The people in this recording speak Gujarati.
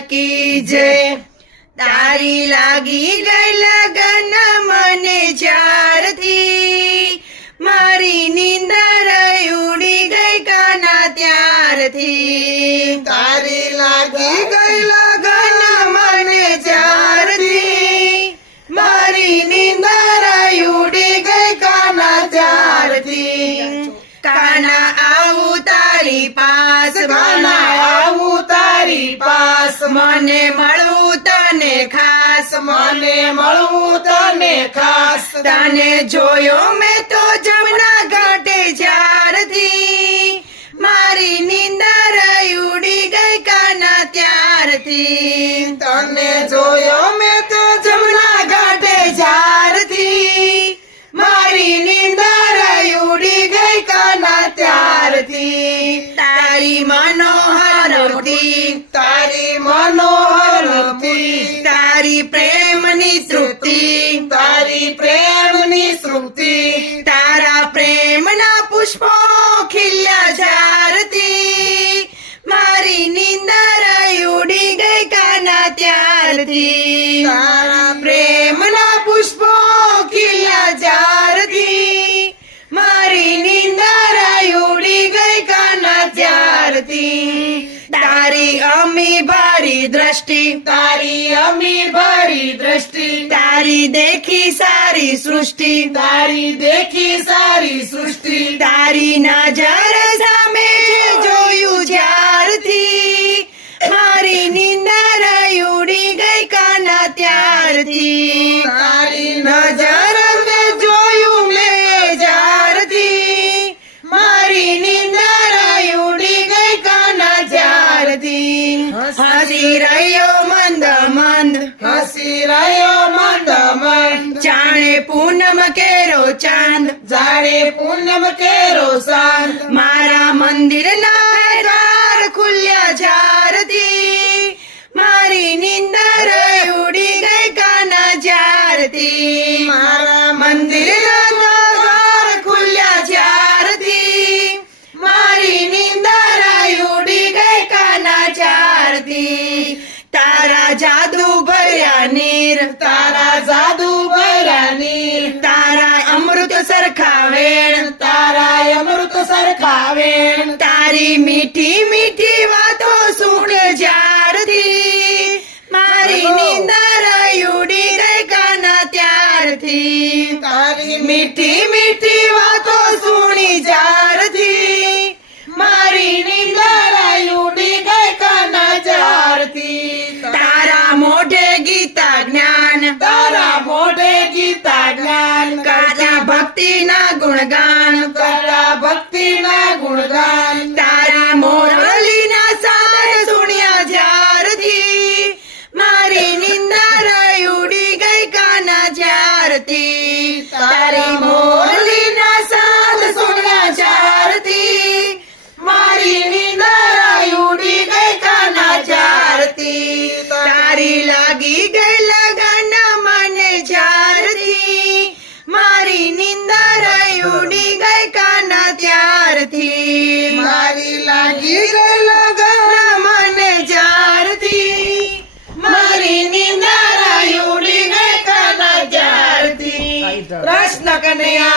જય તારી લાગી ગઈ લગન મને જ્યારથી મારી નીંદર ઉડી ગઈ કાના ત્યારથી તારી લાગી ગઈ લગન મને જ્યારથી મારી નીંદર ઉડી ગઈ કાના ત્યારથી કાના આવું તારી પાસ પાસ મને મળવું તને ખાસ, મને મળવું તને ખાસ. તને જોયો મેં તો જમના ઘાટે જ્યારથી. મારી નીંદર ઉડી ગઈ કાના ત્યારથી. તને જોયો મેં તો જમના ઘાટે જ્યારથી. મારી નીંદર ઉડી ગઈ કાના ત્યારથી. તારી મનોહર મૂર્તિ તારી તારી પ્રેમની શ્રુતિ તારી પ્રેમની શ્રુતિ તારા પ્રેમના પુષ્પો ખીલ્યા ઝારતી મારી નિંદર ઉડી ગઈ કાના ત્યારથી. તારા પ્રેમના પુષ્પો ભારી દ્રષ્ટિ, તારી અમી ભરી દ્રષ્ટિ. તારી દેખી સારી સૃષ્ટિ, તારી દેખી સારી સૃષ્ટિ. તારી નજર સામે જોયું જ્યારથી, મારી નિંદર ઉડી ગઈ કાના ત્યારથી. તારી નજર હસી રહ્યો મંદ મંદ જાણે પૂનમ કેરો ચાંદ. જાણે પૂનમ કેરો સાંદ મારા મંદિરના દ્વાર ખુલ્યા જ્યારથી. મારી નીંદર ઉડી ગઈ કાના જ્યારથી. મારા મંદિરના દ્વાર સરખા વેણ તારા અમૃત સરખાવેણ. તારી મીઠી મીઠી વાતો સુખ જ્યારથી. મારી નીંદર ઉડી ગઈ કાના ત્યારથી. તારી મીઠી મીઠી ગુણગાન ભક્તિ ના ગુણગાન. તારા મોરલીના સાદ સુણ્યા જ્યારથી, મારી નિંદર ઉડી ગઈ કાના જ્યારથી. તારી મોરલીના સાર સુણ્યા જ્યારથી, મારી નિંદર ઉડી ગઈ કાના જ્યારથી. તારી લાગી ગઈ લગન कृष्ण कन्हैया